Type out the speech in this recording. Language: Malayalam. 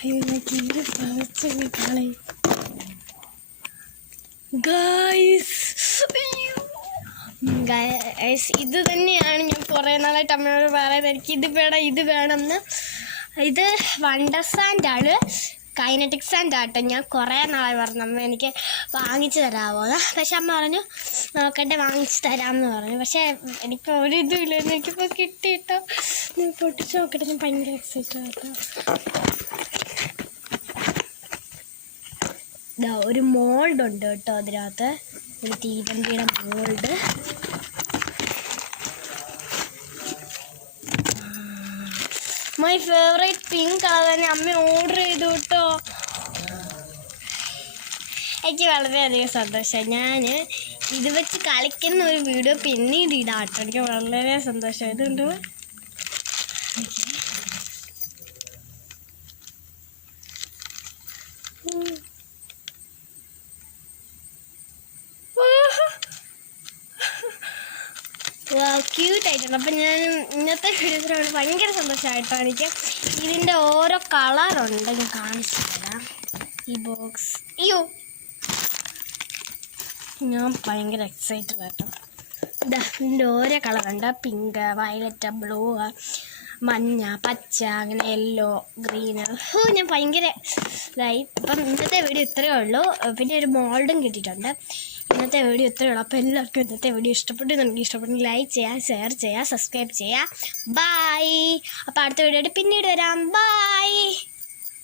അയ്യോ ഞാൻ കീറി പറിച്ച് കളി ഗൈസ് ഇത് തന്നെയാണ് ഞാൻ കുറേ നാളായിട്ട് അമ്മയോട് പറയുന്നത്. എനിക്ക് ഇത് വേണമെന്ന്. ഇത് വണ്ടർ സാൻഡാണ്, കൈനറ്റിക് സാൻഡ് ആട്ടോ. ഞാൻ കുറേ നാളായി പറഞ്ഞു അമ്മ എനിക്ക് വാങ്ങിച്ചു തരാമോ എന്ന്. പക്ഷെ അമ്മ പറഞ്ഞു നോക്കട്ടെ വാങ്ങിച്ചു തരാമെന്ന് പറഞ്ഞു. പക്ഷേ എനിക്ക് ഒരിതും ഇല്ലായിരുന്നു. എനിക്കിപ്പോൾ കിട്ടിയിട്ടോ. ഞാൻ പൊട്ടിച്ച് നോക്കട്ടെ. ഞാൻ ഭയങ്കര എക്സൈറ്റഡ് ആട്ടോ. ഇതാ ഒരു മോൾഡ് ഉണ്ട് കേട്ടോ അതിനകത്ത്, ഒരു തീവണ്ടിയുടെ mould. My favourite pink colour തന്നെ അമ്മ ഓർഡർ ചെയ്തു കേട്ടോ. എനിക്ക് വളരെയധികം സന്തോഷം. ഞാൻ ഇത് വെച്ച് കളിക്കുന്ന ഒരു വീഡിയോ പിന്നീട് ഇടാം കേട്ടോ. എനിക്ക് വളരെ സന്തോഷം. ഇതുണ്ട് ക്യൂട്ടായിട്ടുണ്ട്. അപ്പം ഞാൻ ഇന്നത്തെ വീഡിയോസിനോട് ഭയങ്കര സന്തോഷമായിട്ടോ. എനിക്ക് ഇതിൻ്റെ ഓരോ കളറുണ്ട്, ഞാൻ കാണിച്ചു തരാം. ഈ ബോക്സ് അയ്യോ ഞാൻ ഭയങ്കര എക്സൈറ്റഡ് ആട്ടോ. ഇതാ ഇതിൻ്റെ ഓരോ കളറുണ്ട്, പിങ്ക്, വയലറ്റ്, ബ്ലൂ, മഞ്ഞ, പച്ച, അങ്ങനെ യെല്ലോ, ഗ്രീന്. ഞാൻ ഭയങ്കര ഇതായി. അപ്പം ഇന്നത്തെ വീഡിയോ ഇത്രയേ ഉള്ളൂ. പിന്നെ ഒരു മോൾഡും കിട്ടിയിട്ടുണ്ട്. ഇന്നത്തെ വീഡിയോ ഇത്രയേ ഉള്ളൂ. അപ്പോൾ എല്ലാവർക്കും ഇന്നത്തെ വീഡിയോ ഇഷ്ടപ്പെട്ടു. നമുക്ക് ഇഷ്ടപ്പെട്ടു ലൈക്ക് ചെയ്യുക, ഷെയർ ചെയ്യുക, സബ്സ്ക്രൈബ് ചെയ്യുക. ബൈ. അപ്പോൾ അടുത്ത വീഡിയോ ആയിട്ട് പിന്നീട് വരാം. ബൈ.